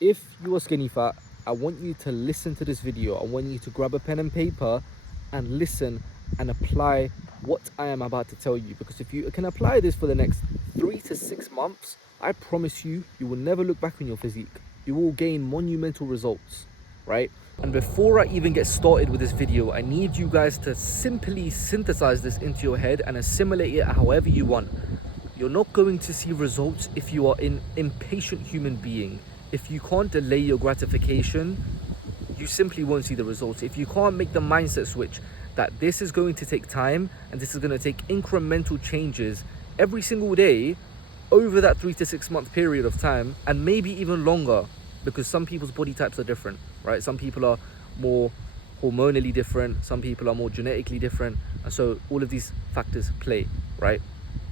if you are skinny fat, I want you to listen to this video. I want you to grab a pen and paper and listen and apply what I am about to tell you. Because if you can apply this for the next 3 to 6 months, I promise you, you will never look back on your physique. You will gain monumental results, right? And before I even get started with this video, I need you guys to simply synthesize this into your head and assimilate it however you want. You're not going to see results if you are an impatient human being. If you can't delay your gratification, you simply won't see the results. If you can't make the mindset switch that this is going to take time and this is going to take incremental changes every single day over that 3 to 6 month period of time, and maybe even longer, because some people's body types are different, right? Some people are more hormonally different, some people are more genetically different, and so all of these factors play, right?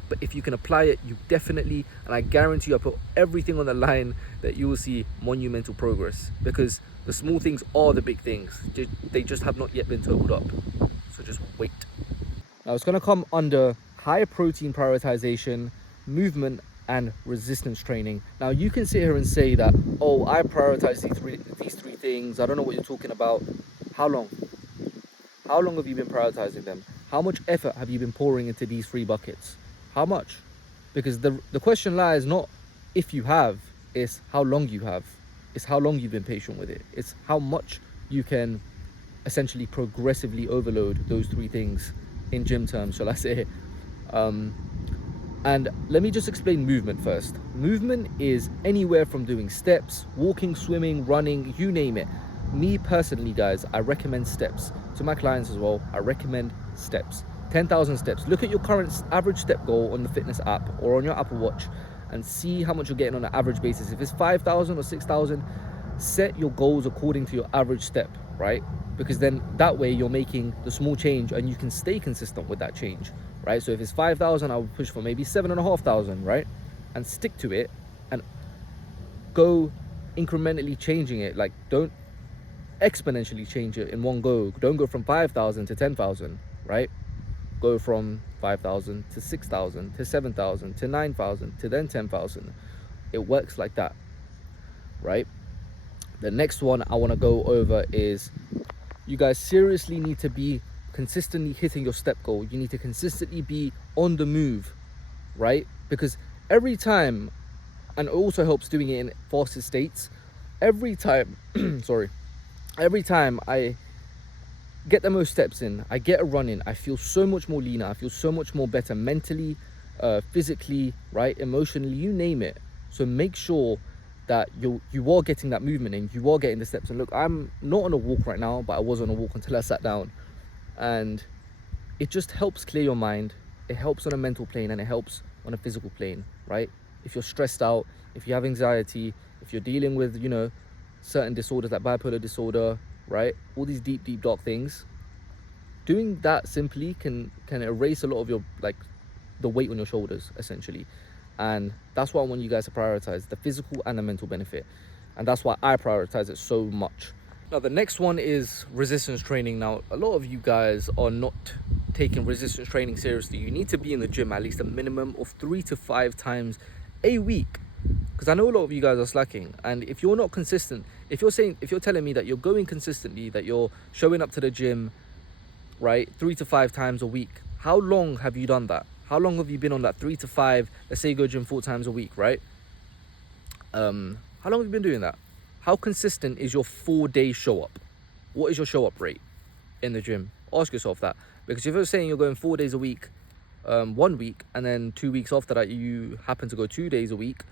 But if you can apply it, you definitely, and I guarantee you, I put everything on the line, that you will see monumental progress, because the small things are the big things. They just have not yet been totaled up. So just wait. Now it's going to come under high protein prioritization, movement, and resistance training. Now you can sit here and say that, oh, I prioritize these three things. I don't know what you're talking about. How long? How long have you been prioritizing them? How much effort have you been pouring into these three buckets? How much? Because the question lies not if you have, it's how long you have. It's how long you've been patient with it. It's how much you can essentially progressively overload those three things in gym terms, shall I say. And let me just explain movement first. Movement is anywhere from doing steps, walking, swimming, running, you name it. Me personally, guys, I recommend steps. To my clients as well, I recommend steps. 10,000 steps. Look at your current average step goal on the fitness app or on your Apple Watch and see how much you're getting on an average basis. If it's 5,000 or 6,000, set your goals according to your average step, right? Because then that way you're making the small change and you can stay consistent with that change, right? So if it's 5,000, I would push for maybe 7,500, right? And stick to it and go incrementally changing it. Like, don't exponentially change it in one go. Don't go from 5,000 to 10,000, right? Go from 5,000 to 6,000 to 7,000 to 9,000 to then 10,000. It works like that, right? The next one I want to go over is, you guys seriously need to be consistently hitting your step goal. You need to consistently be on the move, right? Because every time, and it also helps doing it in faster states, every time, every time I get the most steps in, I get a run in, I feel so much more leaner, I feel so much more better mentally, physically, right, emotionally, you name it. So make sure that you are getting that movement in, you are getting the steps. And look, I'm not on a walk right now, but I was on a walk until I sat down, and it just helps clear your mind. It helps on a mental plane and it helps on a physical plane, right? If you're stressed out, if you have anxiety, if you're dealing with, you know, certain disorders like bipolar disorder, right, all these deep dark things, doing that simply can erase a lot of your, like, the weight on your shoulders essentially. And that's what I want you guys to prioritize, the physical and the mental benefit. And that's why I prioritize it so much. Now the next one is resistance training. Now a lot of you guys are not taking resistance training seriously. You need to be in the gym at least a minimum of 3 to 5 times a week, because I know a lot of you guys are slacking. And if you're not consistent, if you're telling me that you're going consistently, that you're showing up to the gym, right, 3 to 5 times a week, how long have you done that? How long have you been on that 3 to 5? Let's say you go gym 4 times a week, right? How long have you been doing that? How consistent is your 4-day show up? What is your show up rate in the gym? Ask yourself that. Because if you're saying you're going 4 days a week, 1 week, and then 2 weeks after that you happen to go 2 days a week,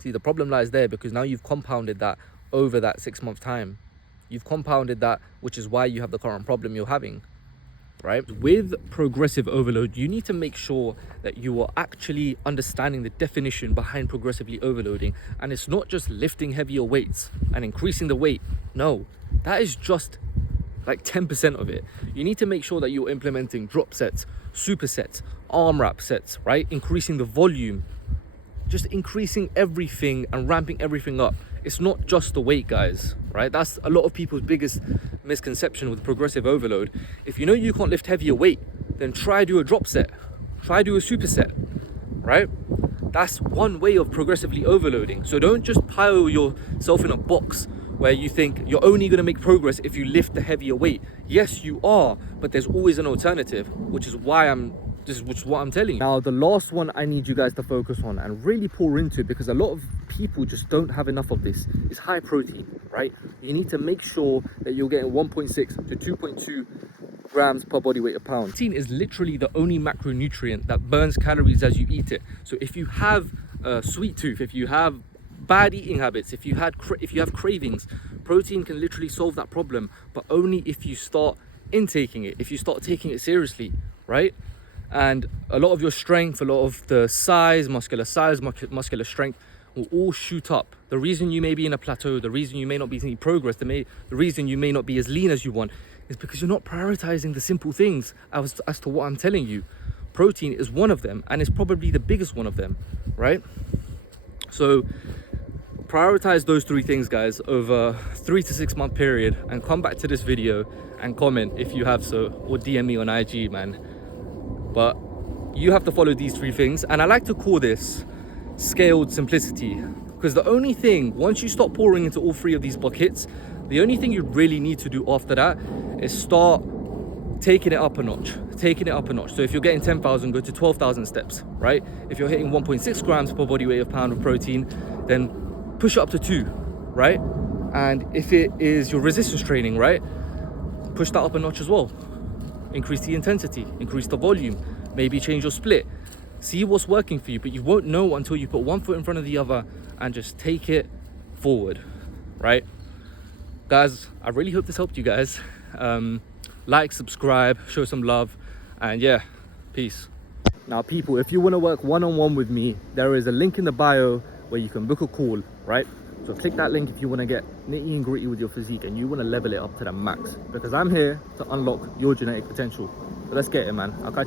see, the problem lies there, because now you've compounded that over that 6-month time. You've compounded that, which is why you have the current problem you're having, right? With progressive overload, you need to make sure that you are actually understanding the definition behind progressively overloading. And it's not just lifting heavier weights and increasing the weight. No, that is just like 10% of it. You need to make sure that you're implementing drop sets, supersets, arm wrap sets, right? Increasing the volume, just increasing everything and ramping everything up. It's not just the weight, guys, right? That's a lot of people's biggest misconception with progressive overload. If you know you can't lift heavier weight, then try do a drop set, try do a superset, right? That's one way of progressively overloading. So don't just pile yourself in a box where you think you're only going to make progress if you lift the heavier weight. Yes, you are, but there's always an alternative, which is what I'm telling you. Now, the last one I need you guys to focus on and really pour into, because a lot of people just don't have enough of this, is high protein, right? You need to make sure that you're getting 1.6 to 2.2 grams per body weight a pound. Protein is literally the only macronutrient that burns calories as you eat it. So if you have a sweet tooth, if you have bad eating habits, if you have cravings, protein can literally solve that problem, but only if you start intaking it, if you start taking it seriously, right? And a lot of your strength, a lot of the muscular strength will all shoot up. The reason you may be in a plateau, the reason you may not be seeing progress, the reason you may not be as lean as you want, is because you're not prioritizing the simple things as to what I'm telling you. Protein is one of them, and it's probably the biggest one of them, right? So prioritize those 3 things, guys, over 3 to 6 month period, and come back to this video and comment if you have so, or DM me on IG, man. But you have to follow these 3 things, and I like to call this scaled simplicity, because the only thing, once you start pouring into all 3 of these buckets, the only thing you really need to do after that is start taking it up a notch. So if you're getting 10,000, go to 12,000 steps, right? If you're hitting 1.6 grams per body weight of pound of protein, then push it up to 2, right? And if it is your resistance training, right, push that up a notch as well. Increase the intensity, increase the volume, maybe change your split. See what's working for you, but you won't know until you put one foot in front of the other and just take it forward, right? Guys, I really hope this helped you guys. Like, subscribe, show some love, and yeah, peace. Now people, if you want to work one-on-one with me, there is a link in the bio where you can book a call, right? So click that link if you want to get nitty and gritty with your physique and you want to level it up to the max, because I'm here to unlock your genetic potential. So let's get it, man. I'll catch you